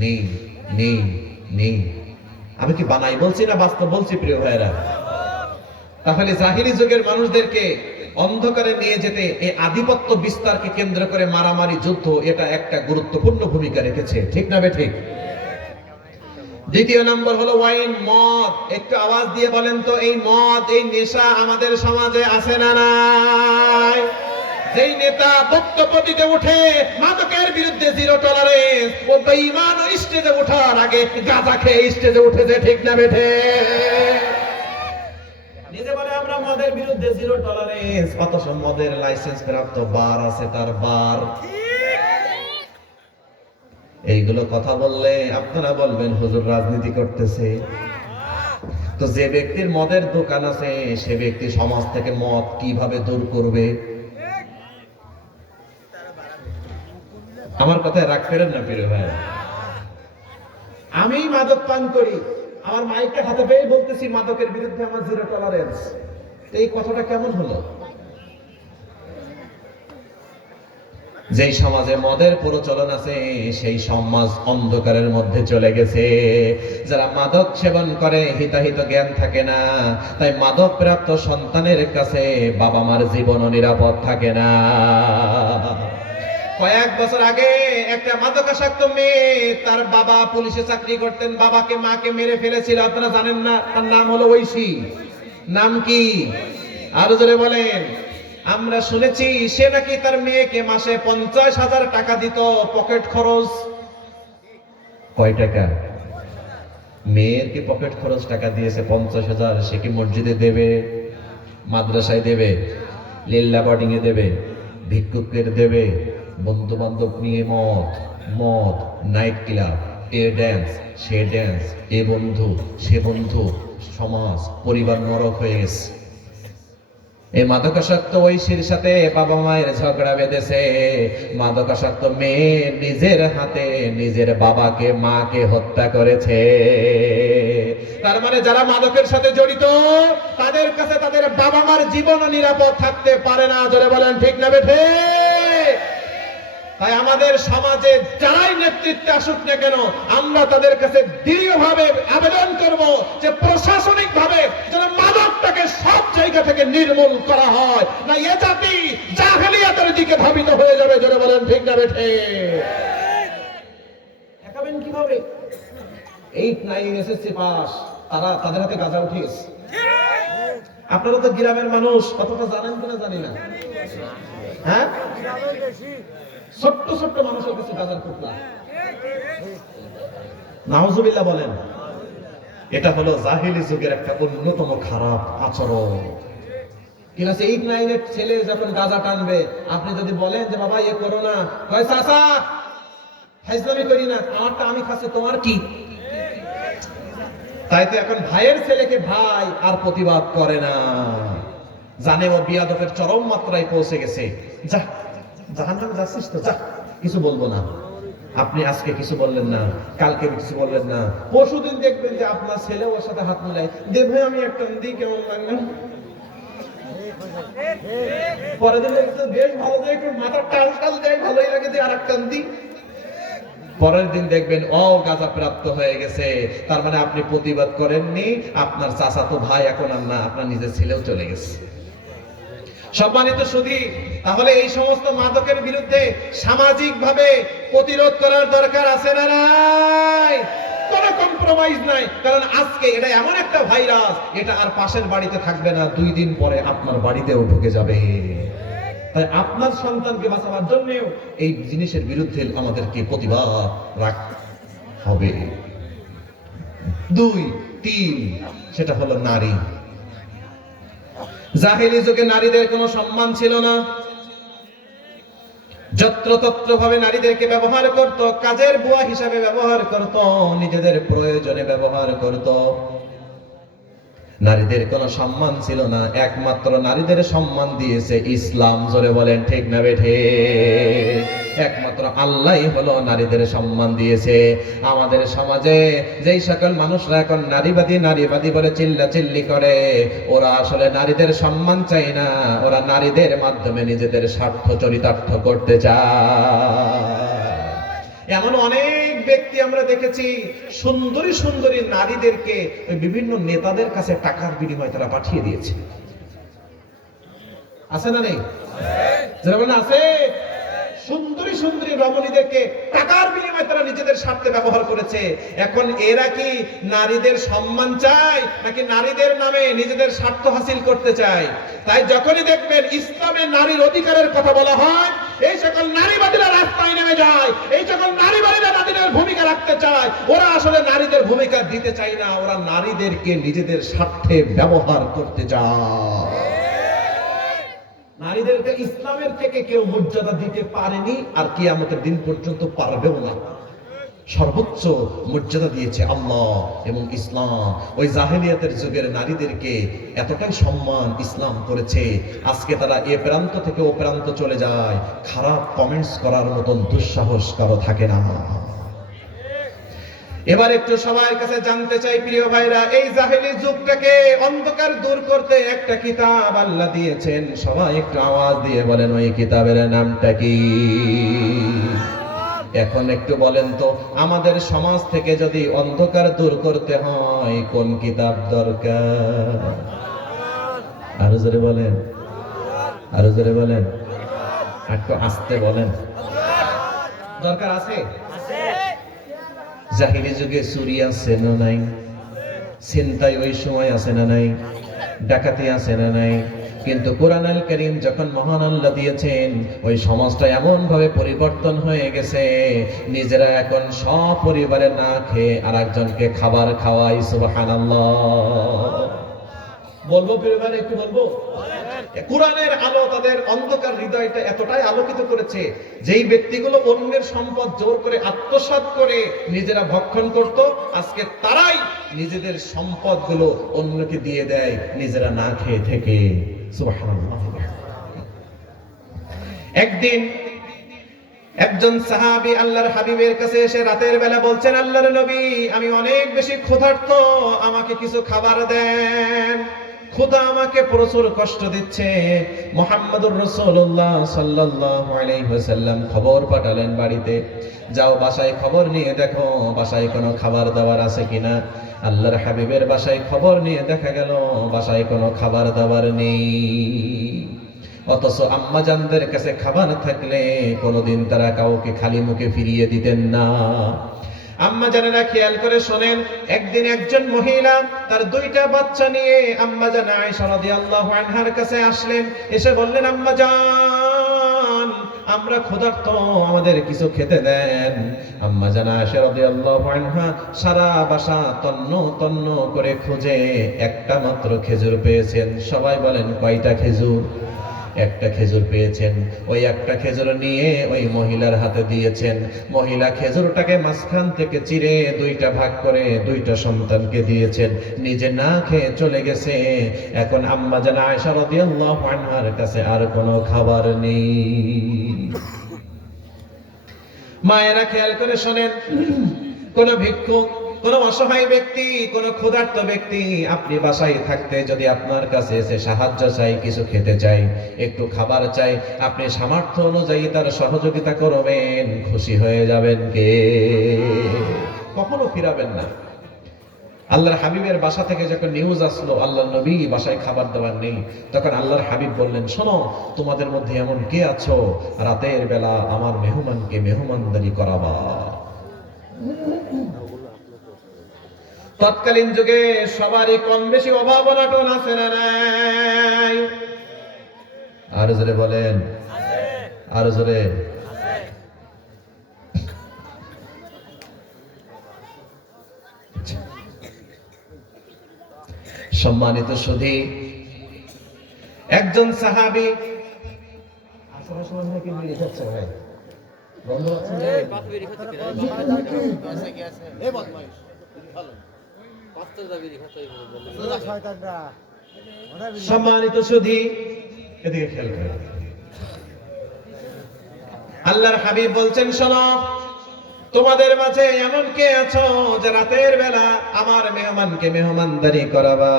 নেই নেই নেই। আমি কি বানাই বলছি না বাস্তব বলছি প্রিয় ভাইরা? তাহলে জাহিলি যুগের মানুষদেরকে অন্ধকারে নিয়ে যেতে এই আধিপত্য বিস্তারকে কেন্দ্র করে মারামারি যুদ্ধ এটা একটা গুরুত্বপূর্ণ ভূমিকা রেখেছে, ঠিক না বেঠিক? দ্বিতীয় নম্বর হলো ওয়াইন, মদ। একটু আওয়াজ দিয়ে বলেন তো, এই মদ, এই নেশা আমাদের সমাজে আছে না নাই? যেই নেতা বক্তব্য দিতে উঠে মাদকের বিরুদ্ধে জিরো টলারেন্স, ও বেঈমান স্টেজে ওঠার আগে গাঁজা খেয়ে স্টেজে উঠেছে, ঠিক না বেঠে? নিজে বলে আমরা মদের বিরুদ্ধে জিরো টলারেন্স, অথচ মদের লাইসেন্স প্রাপ্ত বার আছে তার বার। এইগুলো কথা বললে আপনারা বলবেন হুজুর রাজনীতি করতেছে। তো যে ব্যক্তির মদের দোকান আছে সে ব্যক্তি সমাজ থেকে মদ কিভাবে দূর করবে? আমার কথায় রাগ করেন না প্রিয় ভাই। আমি মাদক পান করি, আমার মাইকটা হাতে পেয়ে বলতেছি মাদকের বিরুদ্ধে আমার জিরো টলারেন্স। এই কথাটা কেমন হলো? যেই সমাজে মদের প্রচলন আছে সেই সমাজ অন্ধকারের মধ্যে চলে গেছে। যারা মাদক সেবন করে হিতাহিত জ্ঞান থাকে না, তাই মাদক প্রাপ্ত সন্তানের কাছে বাবা মার জীবনও নিরাপদ থাকে না। কয়েক বছর আগে একটা মাদকাসক্ত মেয়ে, তার বাবা পুলিশে চাকরি করতেন, বাবাকে মাকে মেরে ফেলেছিল। আপনারা জানেন না? তার নাম হলো ঐশী। নাম কি? আরো জোরে বলেন। আমরা শুনেছি সে নাকি তার মেয়েকে মাসে 50,000 টাকা দিত পকেট খরচ। কয় টাকা? মেয়ের কি পকেট খরচ টাকা দিয়েছে 50,000? সে কি মসজিদে দেবে, মাদ্রাসায় দেবে, লিল্লা বোর্ডিং এ দেবে, ভিক্ষুকের দেবে? বন্ধু বান্ধব নিয়ে মদ, মদ, নাইট ক্লাব, এ ড্যান্স, সে ড্যান্স, এ বন্ধু, সে বন্ধু, সমাজ পরিবার নরক হয়ে গেছে। এই মাদকাসক্ত ঐশীর সাথে বাবা মায়ের ঝগড়া বেঁধেছে। মাদকাসক্ত মেয়ে নিজের হাতে নিজের বাবাকে মাকে হত্যা করেছে। তার মানে যারা মাদকের সাথে জড়িত তাদের কাছে তাদের বাবা মার জীবন নিরাপদ থাকতে পারে না। জোরে বলেন ঠিক না বেঠে? তাই আমাদের সমাজে যারাই নেতৃত্বে আসুক না কেন, আমরা তাদের কাছে দৃঢ়ভাবে আবেদন করব যে প্রশাসনিক ভাবে যেন মাদকটাকে সব জায়গা থেকে নির্মূল করা হয়, না এ জাতি জাহেলিয়াতের দিকে ধাবিত হয়ে যাবে। জোরে বলেন ঠিক না বেঠে? দেখাবেন কিভাবে? 8, 9 এসএসসি পাস, তারা তাদের হাতে গাঁজা উঠে গেছে। আপনারা তো গ্রামের মানুষ, কতটা জানেন কিনা জানি না। হ্যাঁ, ছোট্ট ছোট্ট মানুষের কাছে গাজার টুকরা। নাউজুবিল্লাহ বলেন। এটা হলো জাহিলি যুগের একটা অন্যতম খারাপ আচরণ। ক্লাস 8, 9 এর ছেলে যখন গাজা টানবে, আপনি যদি বলেন যে বাবা এ করো না, কয় চাচা ফাইজলামি করি না, আমারটা আমি খাচ্ছি, তোমার কি? তাই তো এখন ভাইয়ের ছেলেকে ভাই আর প্রতিবাদ করে না, জানে ও বিয়াদতের চরম মাত্রায় পৌঁছে গেছে। যা, জাহান্নামে যাচ্ছিস তো যা, কিছু বলবো না। আপনি আজকে কিছু বললেন না, কালকে কিছু বললেন না, পরশুদিন দেখবেন যে আপনার ছেলে ওর সাথে হাত মিলাই দে, ভাই আমি একটা দিই, কেমন লাগলো? পরের দিন বেশ ভালো যায়, একটু মাথার টাল টাল দেয়, ভালোই লাগে, যে আর একটা দিই। পরের দিন দেখবেন ও গাঁজা প্রাপ্ত হয়ে গেছে। তার মানে আপনি প্রতিবাদ করেননি, আপনার চাচাতো ভাই এখন আর না, আপনার নিজের ছেলেও চলে গেছে। সম্মানিত সুধী, তাহলে এই সমস্ত মাদকের বিরুদ্ধে সামাজিক ভাবে প্রতিরোধ করার দরকার আছে না নাই? কোনো কম্প্রোমাইজ নাই। কারণ আজকে এটা এমন একটা ভাইরাস, এটা আর পাশের বাড়িতে থাকবে না, 2 দিন পরে আপনার বাড়িতেও ঢুকে যাবে। তাই আপনার সন্তানকে বাঁচাবার জন্য এই জিনিসের বিরুদ্ধে আমাদেরকে প্রতিবাদ রাখতে হবে। 2, 3, সেটা হলো নারী। জাহেলি যুগে নারীদের কোনো সম্মান ছিল না। যত্রতত্র ভাবে নারীদেরকে ব্যবহার করত, কাজের বুয়া হিসাবে ব্যবহার করত, নিজেদের প্রয়োজনে ব্যবহার করত। নারীদের কোনো সম্মান ছিল না। একমাত্র নারীদের সম্মান দিয়েছে ইসলাম। জোরে বলেন ঠিক না বেঠে? একমাত্র আল্লাহই হলো নারীদের সম্মান দিয়েছে। আমাদের সমাজে যেই সকল মানুষরা এখন নারীবাদী নারীবাদী বলে চিল্লাচিল্লি করে, ওরা আসলে নারীদের সম্মান চায় না, ওরা নারীদের মাধ্যমে নিজেদের স্বার্থ চরিতার্থ করতে চায়। এমন অনেক ব্যক্তি আমরা দেখেছি সুন্দরী সুন্দরী নারীদেরকে ওই বিভিন্ন নেতাদের কাছে টাকার বিনিময়ে তারা পাঠিয়ে দিয়েছে। আছে না নেই? যারা বলেন আছে। সুন্দরী সুন্দরী রমণীদেরকে টাকার বিনিময়ে তারা নিজেদের স্বার্থে ব্যবহার করেছে। এখন এরা কি নারীদের সম্মান চায় নাকি নারীদের নামে নিজেদের স্বার্থ হাসিল করতে চায়? তাই যখনই দেখবেন ইসলামে নারীর অধিকারের কথা বলা হয়, এই সকল নারীবাদীরা রাস্তায় নেমে যায়, এই সকল নারীবাদীরা নারীদের ভূমিকা রাখতে চায়। ওরা আসলে নারীদের ভূমিকা দিতে চায় না, ওরা নারীদেরকে নিজেদের স্বার্থে ব্যবহার করতে চায়। নারীদেরকে ইসলামের থেকে কেউ মর্যাদা দিতে পারেনি, আর কিয়ামতের দিন পর্যন্ত পারবেও না। সর্বোচ্চ মর্যাদা দিয়েছে আল্লাহ এবং ইসলাম। ওই জাহেলিয়াতের যুগের নারীদেরকে এতটাই সম্মান ইসলাম করেছে, আজকে তারা এ প্রান্ত থেকে ও প্রান্ত চলে যায়, খারাপ কমেন্টস করার মতন দুঃসাহস কারো থাকে না। এবার একটু সবার কাছে জানতে চাই প্রিয় ভাইরা, এই জাহেলি যুগটাকে অন্ধকার দূর করতে একটা কিতাব আল্লাহ দিয়েছেন। সবাই একটু আওয়াজ দিয়ে বলেন ওই কিতাবের নামটা কি? এখন একটু বলেন তো, আমাদের সমাজ থেকে যদি অন্ধকার দূর করতে হয় কোন কিতাব দরকার? আরো জোরে বলেন, আরো জোরে বলেন, একটু আস্তে বলেন। দরকার আছে? জাহিলি যুগে চুরি আছে না নাই? ছিনতাই ওই সময় আছে না নাই? ডাকাতি আছে না নাই? কিন্তু কোরআনুল কারীম যখন মহান আল্লাহ দিয়েছেন, ওই সমাজটা এমন ভাবে পরিবর্তন হয়ে গেছে, নিজেরা এখন সপরিবারে না খেয়ে আরেকজনকে খাবার খাওয়াই। সুবহানাল্লাহ। বলবো পরিবারে একটু বলবো। কোরআনের আলো তাদের অন্ধকার হৃদয়টা এতটাই আলোকিত করেছে, যেই ব্যক্তিগুলো অন্যের সম্পদ জোর করে আত্মসাৎ করে নিজেরা ভক্ষণ করত, আজকে তারাই নিজেদের সম্পদগুলো অন্যকে দিয়ে দেয় নিজেরা না খেয়ে থেকে। সুবহানাল্লাহ। একদিন একজন সাহাবী আল্লাহর হাবিবের কাছে এসে রাতের বেলা বলছেন, আল্লাহর নবী, আমি অনেক বেশি ক্ষুধার্ত, আমাকে কিছু খাবার দেন, ক্ষুধা আমাকে প্রচুর কষ্ট দিচ্ছে। মুহাম্মদুর রাসূলুল্লাহ সাল্লাল্লাহু আলাইহি ওয়াসাল্লাম খবর পাঠালেন বাড়িতে, যাও বাসায় খবর নিয়ে দেখো বাসায় কোনো খাবার দাবার আছে কিনা। আল্লাহর হাবিবের বাসায় খবর নিয়ে দেখা গেল বাসায় কোনো খাবার দাবার নেই। অথচ আম্মাজানদের কাছে খাবার থাকলে কোনোদিন তারা কাউকে খালি মুখে ফিরিয়ে দিতেন না। আম্মা জানেরা খেয়াল করে শোনেন, একদিন একজন মহিলা তার দুইটা বাচ্চা নিয়ে আম্মা জান আয়েশা রাদিয়াল্লাহু আনহার কাছে আসলেন। এসে বললেন, আম্মা জান, আমরা ক্ষুধার্ত, আমাদের কিছু খেতে দেন। আম্মা জান আয়েশা রাদিয়াল্লাহু আনহা সারা বাসা তন্ন তন্ন করে খুঁজে একটা মাত্র খেজুর পেয়েছেন। সবাই বলেন কয়টা খেজুর? একটা খেজুর পেয়েছেন। ওই একটা খেজুর নিয়ে ওই মহিলার হাতে দিয়েছেন। মহিলা খেজুরটাকে মাঝখান থেকে চিরে দুইটা ভাগ করে দুইটা সন্তানকে দিয়েছেন, নিজে না খেয়ে চলে গেছে। এখন আম্মা জান আয়েশা রাদিয়াল্লাহু আনহার কাছে আর কোনো খাবার নেই। মায়েরা খেয়াল করে শোনেন, কোন ভিক্ষুক, কোন অসহায় ব্যক্তি, কোন ক্ষুধার্ত ব্যক্তি আপনি বাসায় থাকতে যদি আপনার কাছে এসে সাহায্য চাই, কিছু খেতে চাই, একটু খাবার চাই, আপনি সামর্থ্য অনুযায়ী তার সহযোগিতা করবেন, খুশি হয়ে যাবেন কে? কখনো ফিরাবেন না। আল্লাহর হাবিবের বাসা থেকে যখন নিউজ আসলো আল্লাহর নবী বাসায় খাবার দাবার নেই, তখন আল্লাহর হাবিব বললেন, শোনো, তোমাদের মধ্যে এমন কে আছো রাতের বেলা আমার মেহমানকে মেহমানদারি করাবা। তৎকালীন যুগে সবারই কম বেশি অভাব অনটন আছে না নাই? আর জোরে বলেন, আর জোরে। সম্মানিত সুধী, একজন সাহাবী সম্মানিত সুধী, এদিকে খেয়াল করেন। আল্লাহর হাবিব বলছেন, শোনো, তোমাদের মাঝে এমন কে আছো যে রাতের বেলা আমার মেহমানকে মেহমানদারি করাবা?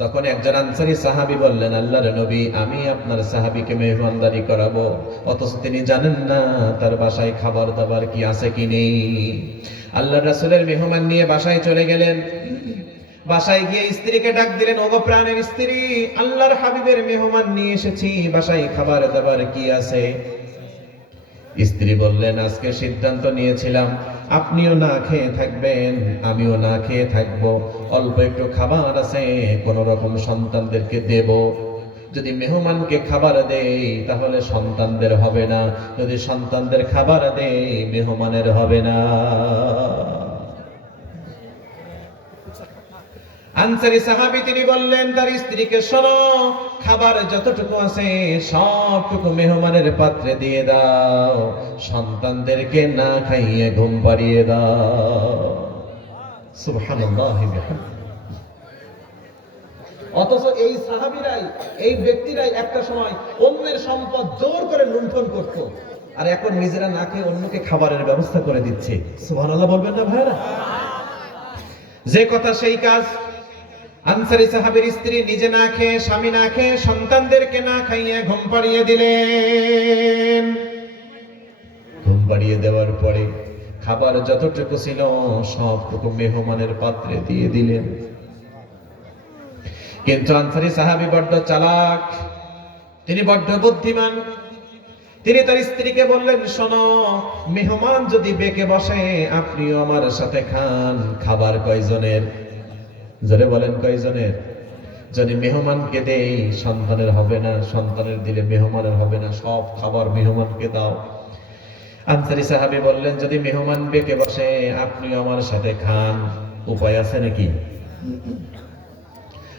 তখন একজন আনসারী সাহাবী বললেন, আল্লাহর নবী, আমি আপনার সাহাবীকে মেহমানদারি করাবো, অথচ তিনি জানেন না তার বাসায় খাবার দাবার কি আছে কি নেই। আল্লাহর রাসূলের মেহমান নিয়ে বাসায় চলে গেলেন। বাসায় গিয়ে স্ত্রীকে ডাক দিলেন, ওগো প্রাণের স্ত্রী, আল্লাহর হাবিবের মেহমান নিয়ে এসেছি, বাসায় খাবার দাবার কি আছে? স্ত্রী বললেন, আজকে সিদ্ধান্ত নিয়েছিলাম আপনিও না খেয়ে থাকবেন, আমিও না খেয়ে থাকবো, অল্প একটু খাবার আছে, কোন রকম সন্তানদেরকে দেব। যদি মেহমানকে খাবার দেই তাহলে সন্তানদের হবে না, যদি সন্তানদের খাবার দেই মেহমানের হবে না। আনসারী সাহাবী তিনি বললেন তার স্ত্রীকে, শোনো, খাবার যতটুকু আছে সবটুকু মেহমানের পাত্রে দিয়ে দাও, সন্তানদেরকে না খাইয়ে ঘুম পাড়িয়ে দাও। সুবহানাল্লাহ। অথচ এই সাহাবীরাই, এই ব্যক্তিরাই একটা সময় অন্যের সম্পদ জোর করে লুণ্ঠন করত, আর এখন নিজেরা না খেয়ে অন্যকে খাবারের ব্যবস্থা করে দিচ্ছে। সুবহানাল্লাহ বলবেন না ভাইরা? যে কথা সেই কাজ। আনসারী সাহাবীর স্ত্রী নিজে না খেয়ে, স্বামী না খেয়ে, সন্তানদেরকে না খাইয়ে ঘুম পাড়িয়ে দিলেন। ঘুম পাড়িয়ে দেওয়ার পরে খাবার যতটুকু ছিল সবটুকু মেহমানের পাত্রে দিয়ে দিলেন। কিন্তু আনসারী সাহাবী বড্ড চালাক, তিনি বড্ড বুদ্ধিমান। তিনি তার স্ত্রীকে বললেন, শোনো, মেহমান যদি বেঁকে বসে আপনিও আমার সাথে খান। খাবার কয়জনের? জোরে বলেন, কয়জনের? যদি মেহমানকে দেই সন্তানের হবে না, সন্তানের দিলে মেহমানের হবে না, সব খাবার মেহমানকে দাও। আনসারী সাহাবী বললেন, যদি মেহমান বেঁকে বসে আপনিও আমার সাথে খান। উপায় আছে নাকি?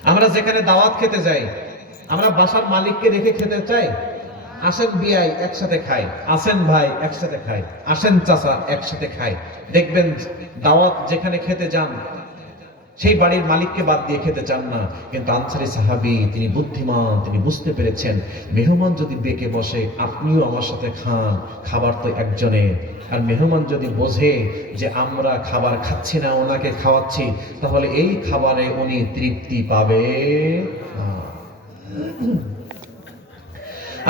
আমরা যেখানে দাওয়াত খেতে যাই, আমরা বাসার মালিককে রেখে খেতে চাই? আসেন বিয়াই একসাথে খাই, আসেন ভাই একসাথে খাই, আসেন চাচা একসাথে খাই। দেখবেন দাওয়াত যেখানে খেতে যান সেই বাড়ির মালিককে বাদ দিয়ে খেতে চান না। কিন্তু আনসারী সাহাবী তিনি বুদ্ধিমান, তিনি বুঝতে পেরেছেন মেহমান যদি বেঁকে বসে আপনিও আমার সাথে খান, খাবার তো একজনের। আর মেহমান যদি বোঝে যে আমরা খাবার খাচ্ছি না, ওনাকে খাওয়াচ্ছি, তাহলে এই খাবারে উনি তৃপ্তি পাবে না।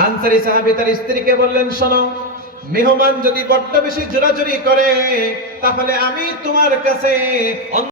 আনসারী সাহাবী তার স্ত্রীকে বললেন, শোনো, মেহমান যদি বড্ড বেশি জোরাজুরি করে তাহলে আমি তোমার কাছে